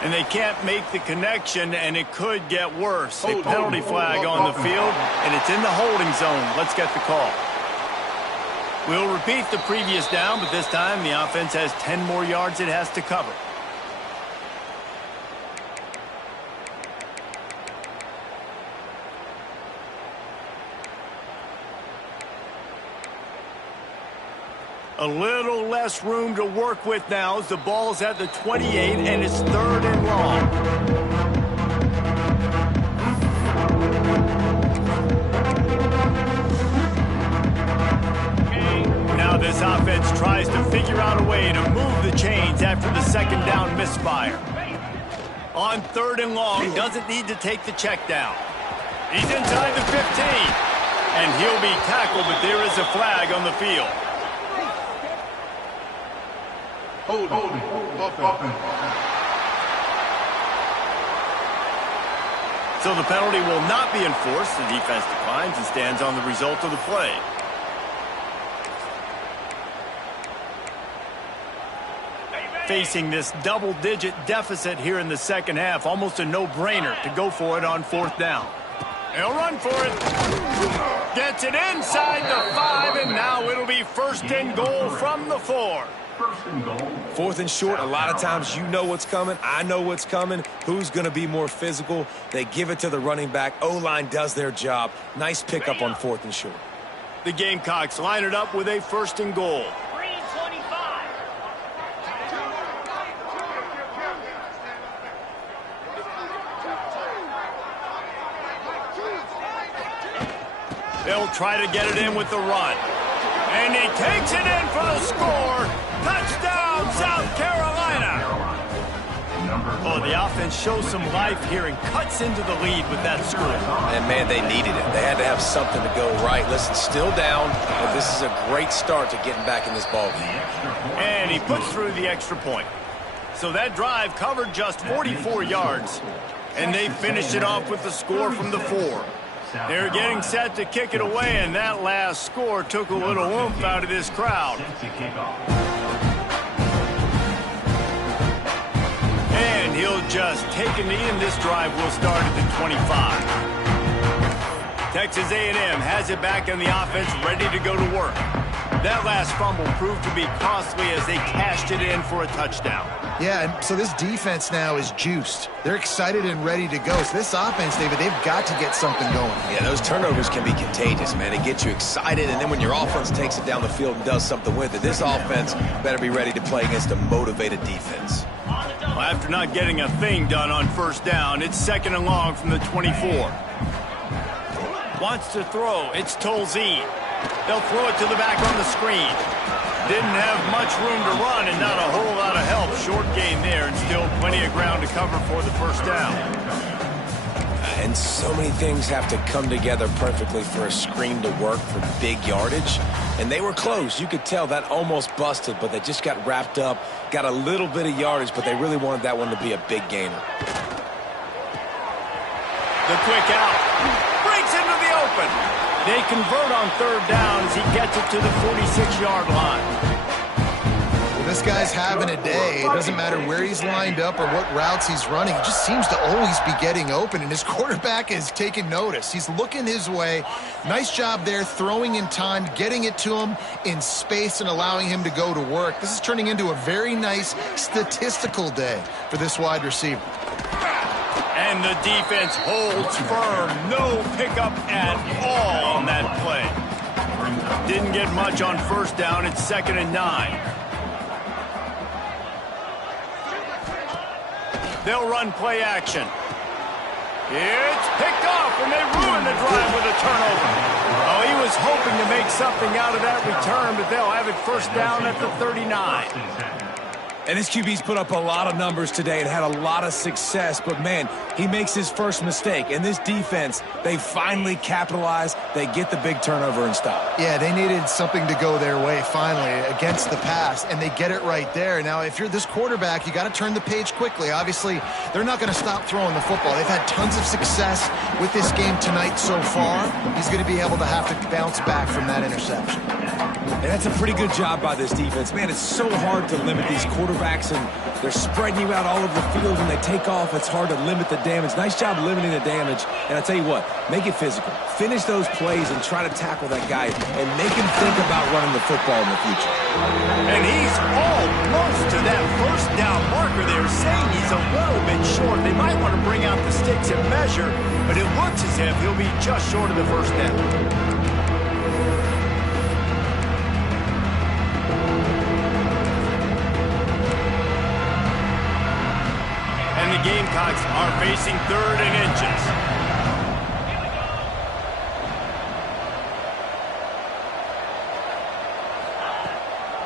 And they can't make the connection, and it could get worse. A penalty flag on the field, and it's in the holding zone. Let's get the call. We'll repeat the previous down, but this time the offense has 10 more yards it has to cover. A little less room to work with now as the ball's at the 28 and it's 3rd and long. Now this offense tries to figure out a way to move the chains after the second down misfire. On 3rd and long, doesn't need to take the check down. He's inside the 15. And he'll be tackled, but there is a flag on the field. Holding. So the penalty will not be enforced. The defense declines and stands on the result of the play. Facing this double-digit deficit here in the second half, almost a no-brainer to go for it on 4th down. He'll run for it. Gets it inside the 5, and now it'll be 1st and goal from the 4. 4th and short, a lot of times you know what's coming. I know what's coming. Who's going to be more physical? They give it to the running back. O-line does their job. Nice pickup on 4th and short. The Gamecocks line it up with a 1st and goal. They'll try to get it in with the run. And he takes it in for the score. Touchdown, South Carolina. Oh, the offense shows some life here and cuts into the lead with that score. And, man, they needed it. They had to have something to go right. Listen, still down, but this is a great start to getting back in this ballgame. And he puts through the extra point. So that drive covered just 44 yards. And they finished it off with the score from the 4. They're getting set to kick it away, and that last score took a little oomph out of this crowd. And he'll just take a knee, and this drive will start at the 25. Texas A&M has it back in the offense, ready to go to work. That last fumble proved to be costly as they cashed it in for a touchdown. Yeah, and so this defense now is juiced. They're excited and ready to go. So this offense, David, they've got to get something going. Yeah, those turnovers can be contagious, man. It gets you excited, and then when your offense takes it down the field and does something with it, this offense better be ready to play against a motivated defense. Well, after not getting a thing done on 1st down, it's 2nd and long from the 24. Wants to throw. It's Tolzien. They'll throw it to the back on the screen. Didn't have much room to run and not a whole lot of help. Short gain there and still plenty of ground to cover for the 1st down. And so many things have to come together perfectly for a screen to work for big yardage. And they were close. You could tell that almost busted, but they just got wrapped up, got a little bit of yardage, but they really wanted that one to be a big gainer. The quick out. Breaks into the open. They convert on 3rd down as he gets it to the 46-yard line. Well, this guy's having a day. It doesn't matter where he's lined up or what routes he's running. He just seems to always be getting open, and his quarterback is taking notice. He's looking his way. Nice job there, throwing in time, getting it to him in space and allowing him to go to work. This is turning into a very nice statistical day for this wide receiver. And the defense holds firm. No pickup at all on that play. Didn't get much on first down. It's 2nd and 9. They'll run play action. It's picked off, and they ruin the drive with a turnover. Oh, he was hoping to make something out of that return, but they'll have it first down at the 39. And this QB's put up a lot of numbers today and had a lot of success, but man, he makes his first mistake. And this defense, they finally capitalize. They get the big turnover and stop. Yeah, they needed something to go their way finally against the pass, and they get it right there. Now, if you're this quarterback, you got to turn the page quickly. Obviously, they're not going to stop throwing the football. They've had tons of success with this game tonight so far. He's going to be able to have to bounce back from that interception. And that's a pretty good job by this defense. Man, it's so hard to limit these quarterbacks, and they're spreading you out all over the field. When they take off, it's hard to limit the damage. Nice job limiting the damage. And I tell you what, make it physical. Finish those plays and try to tackle that guy and make him think about running the football in the future. And he's almost to that first down marker there, saying he's a little bit short. They might want to bring out the sticks and measure, but it looks as if he'll be just short of the first down. The Gamecocks are facing 3rd and inches.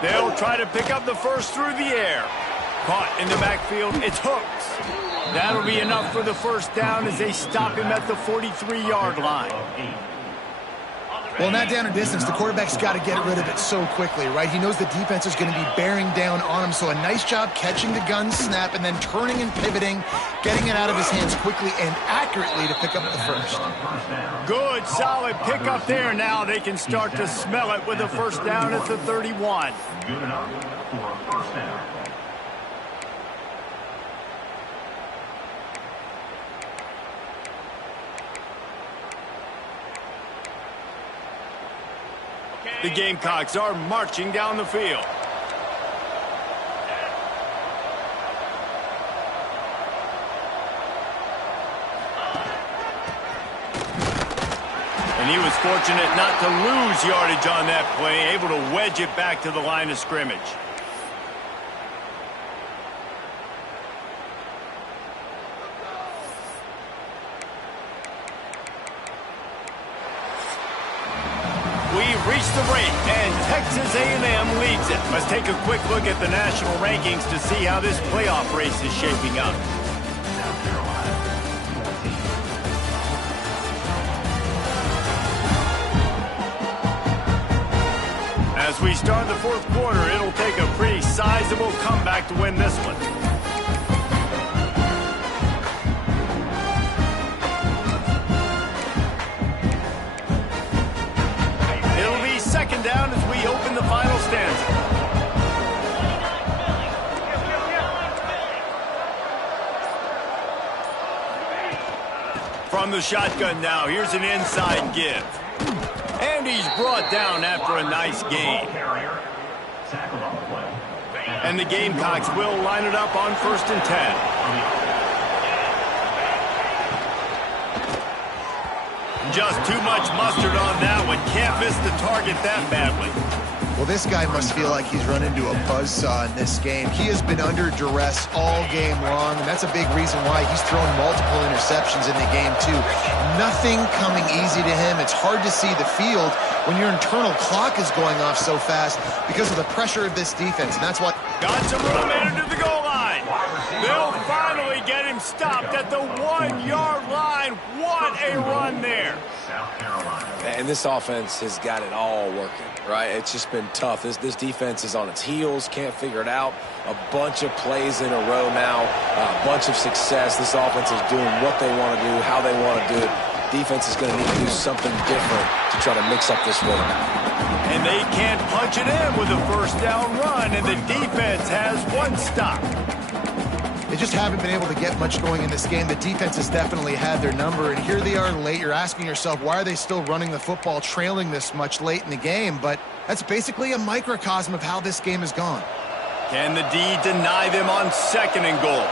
They'll try to pick up the first through the air. Caught in the backfield, it's Hooks. That'll be enough for the first down as they stop him at the 43-yard line. Well, in that down and distance, the quarterback's got to get rid of it so quickly, right? He knows the defense is going to be bearing down on him, so a nice job catching the gun snap and then turning and pivoting, getting it out of his hands quickly and accurately to pick up the first. Good, solid pickup there. Now they can start to smell it with a first down at the 31. Good enough for a first down. The Gamecocks are marching down the field. And he was fortunate not to lose yardage on that play, able to wedge it back to the line of scrimmage. We've reached the break, and Texas A&M leads it. Let's take a quick look at the national rankings to see how this playoff race is shaping up. As we start the 4th quarter, it'll take a pretty sizable comeback to win this one. Second down as we open the final stanza. From the shotgun now, here's an inside give. And he's brought down after a nice gain. And the Gamecocks will line it up on 1st and 10. Just too much mustard on that one. Can't miss the target that badly. Well, this guy must feel like he's run into a buzzsaw in this game. He has been under duress all game long, and that's a big reason why he's thrown multiple interceptions in the game, too. Nothing coming easy to him. It's hard to see the field when your internal clock is going off so fast because of the pressure of this defense, and that's why... Got some room into the goal line. They'll finally get him stopped at the 1-yard line. What a run there. And this offense has got it all working, right? It's just been tough. This defense is on its heels, can't figure it out. A bunch of plays in a row now, a bunch of success. This offense is doing what they want to do, how they want to do it. Defense is going to need to do something different to try to mix up this rhythm. And they can't punch it in with a first down run, and the defense has one stop. They just haven't been able to get much going in this game. The defense has definitely had their number, and here they are late. You're asking yourself, why are they still running the football, trailing this much late in the game? But that's basically a microcosm of how this game has gone. Can the D deny them on 2nd and goal?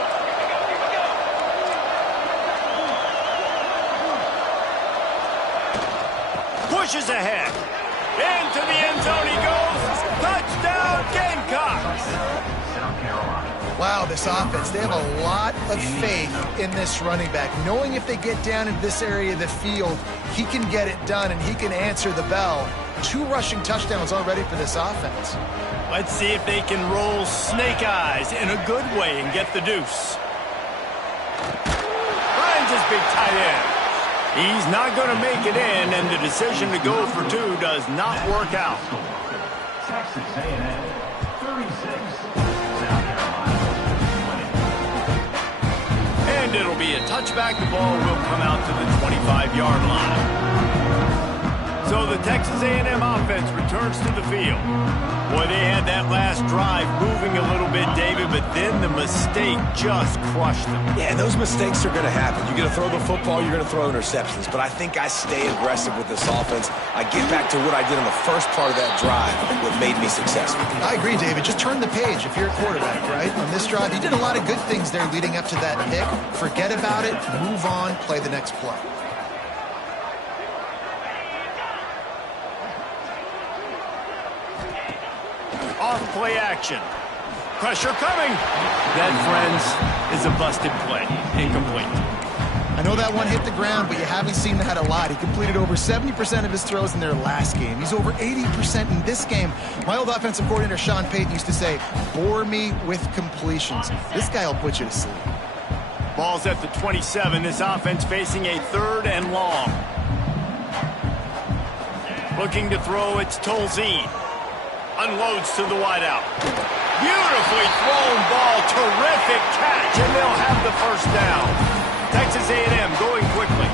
pushes ahead. Into the end zone he goes. Touchdown, Gamecocks. South Carolina. Wow, this offense, they have a lot of faith in this running back, knowing if they get down into this area of the field, he can get it done and he can answer the bell. 2 rushing touchdowns already for this offense. Let's see if they can roll snake eyes in a good way and get the deuce. Finds his big tight end. He's not going to make it in, and the decision to go for 2 does not work out. Texas A&M 36, South Carolina 20. And it'll be a touchback. The ball will come out to the 25-yard line. So the Texas A&M offense returns to the field. Boy, they had that last drive moving a little bit, David, but then the mistake just crushed them. Yeah, and those mistakes are going to happen. You're going to throw the football, you're going to throw interceptions. But I think I stay aggressive with this offense. I get back to what I did in the first part of that drive, what made me successful. I agree, David. Just turn the page if you're a quarterback, right? On this drive, you did a lot of good things there leading up to that pick. Forget about it, move on, play the next play. Off play action. Pressure coming. That, friends, is a busted play. Incomplete. I know that one hit the ground, but you haven't seen that a lot. He completed over 70% of his throws in their last game. He's over 80% in this game. My old offensive coordinator, Sean Payton, used to say, bore me with completions. This guy will put you to sleep. Ball's at the 27. This offense facing a 3rd and long. Looking to throw, it's Tolzien. Unloads to the wideout. Beautifully thrown ball. Terrific catch, and they'll have the first down. Texas A&M going quickly.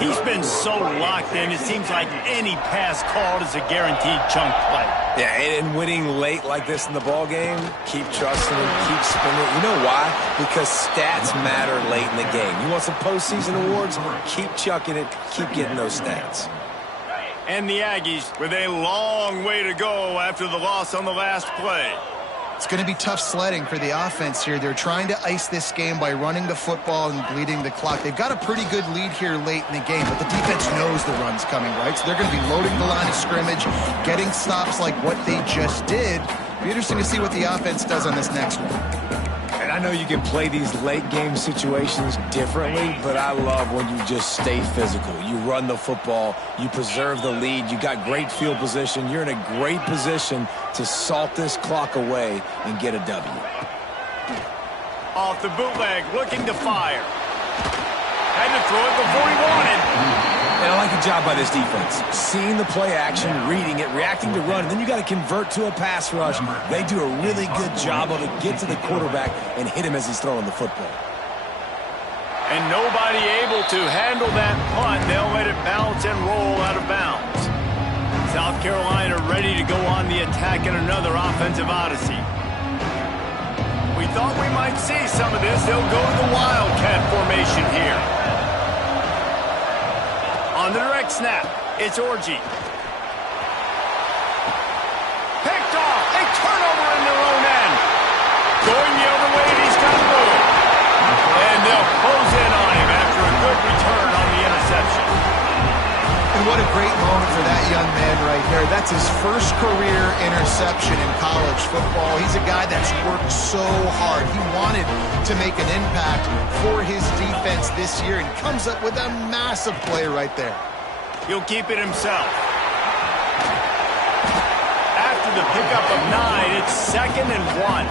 He's been so locked in, it seems like any pass called is a guaranteed chunk play. Yeah, and winning late like this in the ball game, keep trusting him, keep spinning. You know why? Because stats matter late in the game. You want some postseason awards? Keep chucking it, keep getting those stats. And the Aggies with a long way to go after the loss on the last play. It's going to be tough sledding for the offense here. They're trying to ice this game by running the football and bleeding the clock. They've got a pretty good lead here late in the game, but the defense knows the run's coming, right? So they're going to be loading the line of scrimmage, getting stops like what they just did. Be interesting to see what the offense does on this next one. And I know you can play these late game situations differently, but I love when you just stay physical. You run the football, you preserve the lead, you got great field position, you're in a great position to salt this clock away and get a W. Off the bootleg, looking to fire. Had to throw it before he wanted. And I like the job by this defense. Seeing the play action, reading it, reacting to run, and then you got to convert to a pass rush. They do a really good job of it. Get to the quarterback and hit him as he's throwing the football. And nobody able to handle that punt. They'll let it bounce and roll out of bounds. South Carolina ready to go on the attack in another offensive odyssey. We thought we might see some of this. They'll go to the Wildcat formation here. On the direct snap, it's Orji. Picked off, a turnover in their own end. Going the other way, and he's got room. And they'll close in on him after a good return on the interception. And what a great moment for that young man right here. That's his first career interception in college football. He's a guy that's worked so hard. He wanted to make an impact for his defense this year and comes up with a massive play right there. He'll keep it himself. After the pickup of 9, it's 2nd and 1.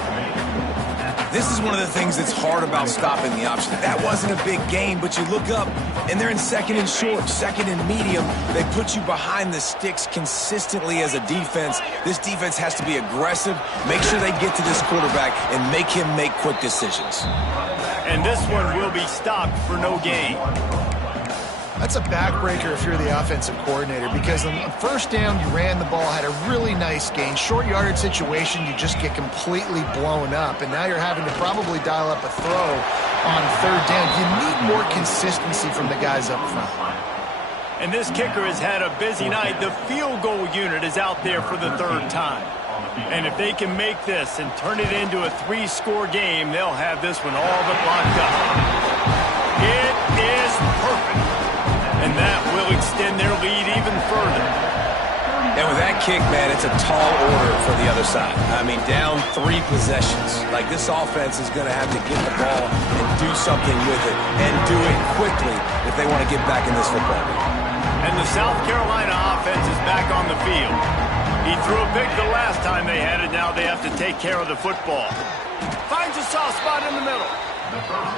This is one of the things that's hard about stopping the option. That wasn't a big gain, but you look up, and they're in 2nd and short, 2nd and medium. They put you behind the sticks consistently as a defense. This defense has to be aggressive, make sure they get to this quarterback, and make him make quick decisions. And this one will be stopped for no gain. That's a backbreaker if you're the offensive coordinator, because on the first down, you ran the ball, had a really nice gain. Short yardage situation, you just get completely blown up, and now you're having to probably dial up a throw on 3rd down. You need more consistency from the guys up front. And this kicker has had a busy night. The field goal unit is out there for the 3rd time. And if they can make this and turn it into a 3-score game, they'll have this one all but locked up. It is perfect. And that will extend their lead even further. And with that kick, man, it's a tall order for the other side. I mean, down 3 possessions. Like, this offense is going to have to get the ball and do something with it, and do it quickly if they want to get back in this football game. And the South Carolina offense is back on the field. He threw a pick the last time they had it. Now they have to take care of the football. Finds a soft spot in the middle.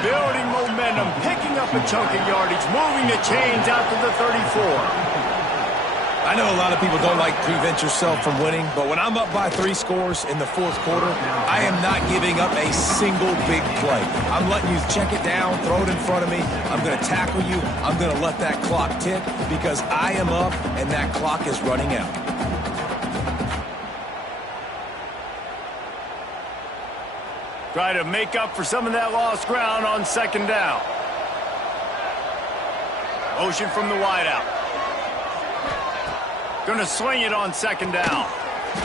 Building momentum, picking up a chunk of yardage, moving the chains out to the 34. I know a lot of people don't like prevent yourself from winning, but when I'm up by 3 scores in the 4th quarter, I am not giving up a single big play. I'm letting you check it down, throw it in front of me. I'm going to tackle you. I'm going to let that clock tick because I am up and that clock is running out. Try to make up for some of that lost ground on 2nd down. Motion from the wideout. Going to swing it on 2nd down.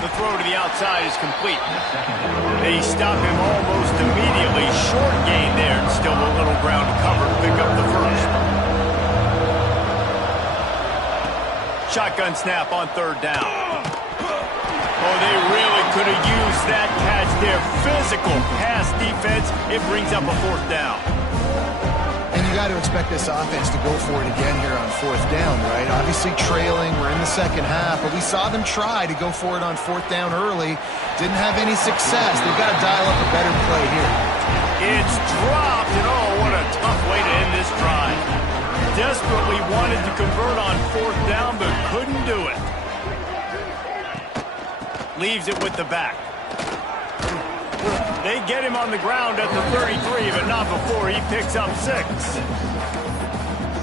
The throw to the outside is complete. They stop him almost immediately. Short gain there, and still a little ground to cover to pick up the first. Shotgun snap on 3rd down. Oh, they really could have used that catch there. Physical pass defense. It brings up a 4th down. And you got to expect this offense to go for it again here on 4th down, right? Obviously trailing, we're in the 2nd half, but we saw them try to go for it on 4th down early. Didn't have any success. They've got to dial up a better play here. It's dropped, and oh, what a tough way to end this drive. Desperately wanted to convert on 4th down, but couldn't do it. Leaves it with the back. They get him on the ground at the 33, but not before he picks up 6.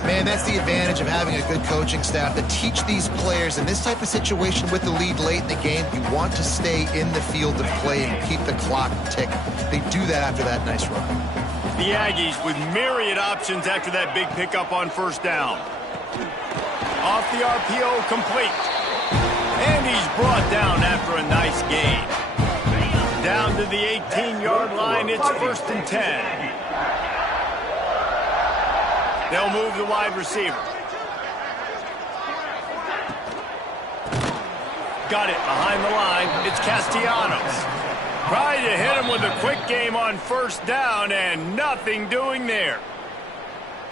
Man, that's the advantage of having a good coaching staff that teach these players in this type of situation with the lead late in the game. You want to stay in the field of play and keep the clock ticking. They do that after that nice run. The Aggies with myriad options after that big pickup on 1st down. Off the RPO, complete. And he's brought down after a nice gain. Down to the 18-yard line, it's 1st and 10. They'll move the wide receiver. Got it behind the line. It's Castellanos. Tried to hit him with a quick game on 1st down, and nothing doing there.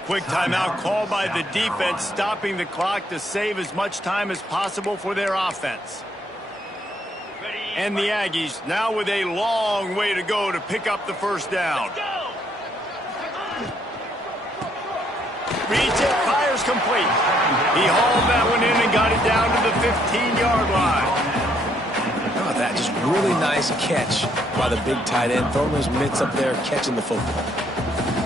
Quick timeout called by the defense, stopping the clock to save as much time as possible for their offense. And the Aggies now with a long way to go to pick up the 1st down. Reads it, fires complete. He hauled that one in and got it down to the 15-yard line. How about that? Just really nice catch by the big tight end. Throwing those mitts up there, catching the football.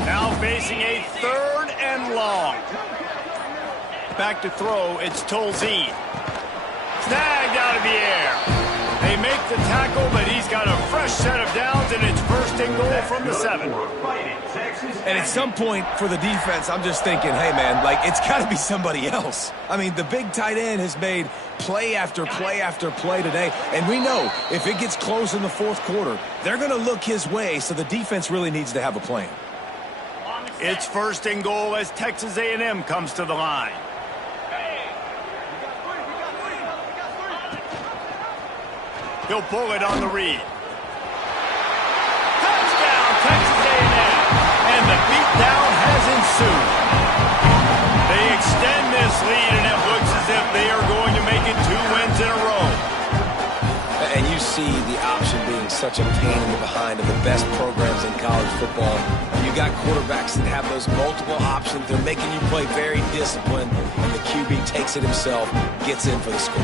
Now facing a 3rd and long. Back to throw, it's Tolzien. Snagged out of the air. They make the tackle, but he's got a fresh set of downs, and it's 1st and goal from the 7. And at some point for the defense, I'm just thinking, hey, man, like, it's got to be somebody else. I mean, the big tight end has made play after play after play today, and we know if it gets close in the 4th quarter, they're going to look his way, so the defense really needs to have a plan. It's 1st and goal as Texas A&M comes to the line. He'll pull it on the read. Touchdown, Texas A&M. And the beatdown has ensued. They extend this lead, and it looks as if they are going to make it 2 wins in a row. And you see the option being such a pain in the behind of the best programs in college football. You got quarterbacks that have those multiple options. They're making you play very disciplined, and the QB takes it himself, gets in for the score.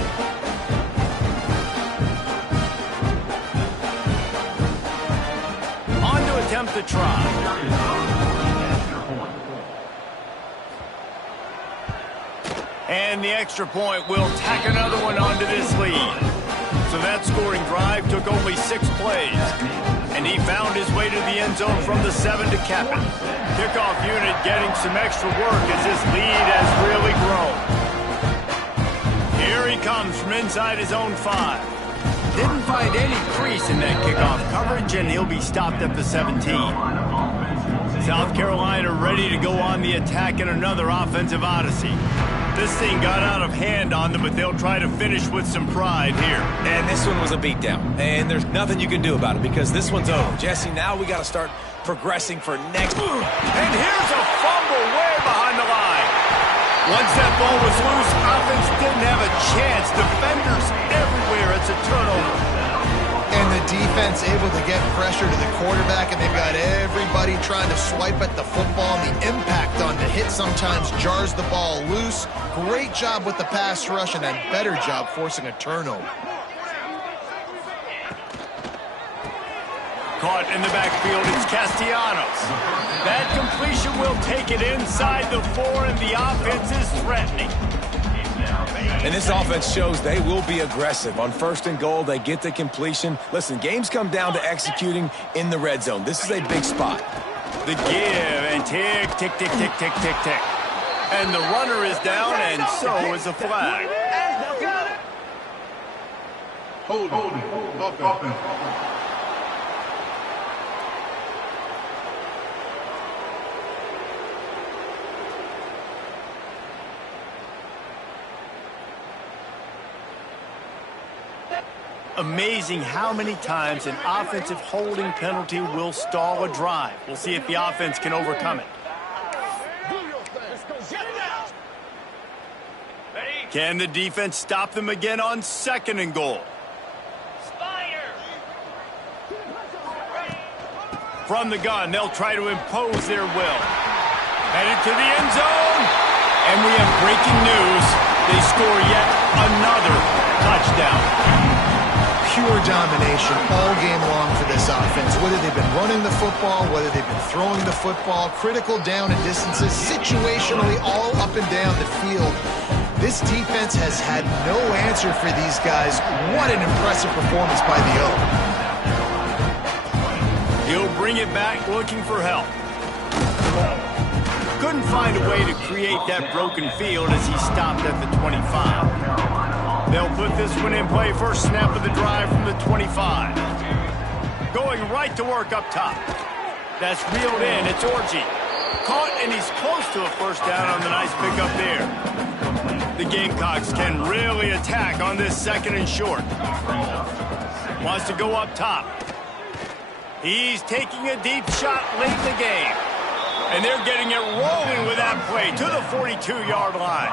Attempt to try. And the extra point will tack another one onto this lead. So that scoring drive took only 6 plays. And he found his way to the end zone from the 7 to cap it. Kickoff unit getting some extra work as this lead has really grown. Here he comes from inside his own 5. Didn't find any crease in that kickoff coverage, and he'll be stopped at the 17. South Carolina ready to go on the attack in another offensive odyssey. This thing got out of hand on them, but they'll try to finish with some pride here. And this one was a beatdown. And there's nothing you can do about it because this one's over. Jesse, now we got to start progressing for next. And here's a fumble way behind the line. Once that ball was loose, offense didn't have a chance. Defenders everywhere. It's a turnover. And the defense able to get pressure to the quarterback, and they've got everybody trying to swipe at the football, and the impact on the hit sometimes jars the ball loose. Great job with the pass rush, and a better job forcing a turnover. Caught in the backfield, it's Castellanos. That completion will take it inside the 4, and the offense is threatening. And this offense shows they will be aggressive. On 1st and goal, they get the completion. Listen, games come down to executing in the red zone. This is a big spot. The give and tick, tick, tick, tick, tick, tick, tick. And the runner is down, and so is the flag. Hold offense. Amazing how many times an offensive holding penalty will stall a drive. We'll see if the offense can overcome it. Can the defense stop them again on 2nd and goal? From the gun, they'll try to impose their will. Headed to the end zone. And we have breaking news. They score yet another touchdown. Pure domination all game long for this offense. Whether they've been running the football, whether they've been throwing the football, critical down and distances, situationally all up and down the field. This defense has had no answer for these guys. What an impressive performance by the O. He'll bring it back looking for help. Couldn't find a way to create that broken field as he stopped at the 25. They'll put this one in play. First snap of the drive from the 25. Going right to work up top. That's reeled in. It's Orji. Caught, and he's close to a first down on the nice pickup there. The Gamecocks can really attack on this 2nd and short. Wants to go up top. He's taking a deep shot late in the game. And they're getting it rolling with that play to the 42-yard line.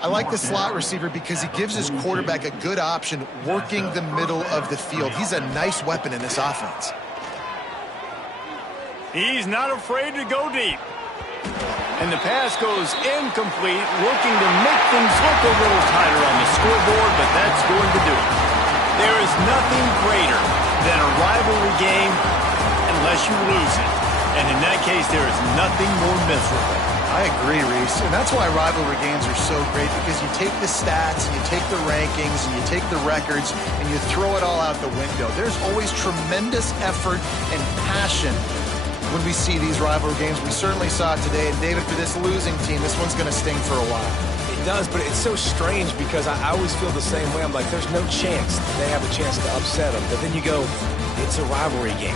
I like the slot receiver because he gives his quarterback a good option working the middle of the field. He's a nice weapon in this offense. He's not afraid to go deep. And the pass goes incomplete, looking to make things look a little tighter on the scoreboard, but that's going to do it. There is nothing greater than a rivalry game unless you lose it. And in that case, there is nothing more miserable. I agree, Reese. And that's why rivalry games are so great, because you take the stats and you take the rankings and you take the records and you throw it all out the window. There's always tremendous effort and passion when we see these rivalry games. We certainly saw it today. And David, for this losing team, this one's going to sting for a while. It does, but it's so strange because I always feel the same way. I'm like, there's no chance they have a chance to upset them. But then you go, it's a rivalry game.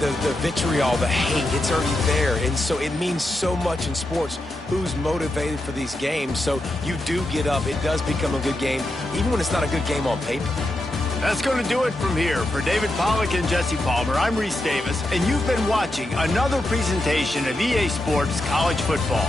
The vitriol, the hate, it's already there. And so it means so much in sports who's motivated for these games. So you do get up. It does become a good game, even when it's not a good game on paper. That's going to do it from here. For David Pollack and Jesse Palmer, I'm Reese Davis, and you've been watching another presentation of EA Sports College Football.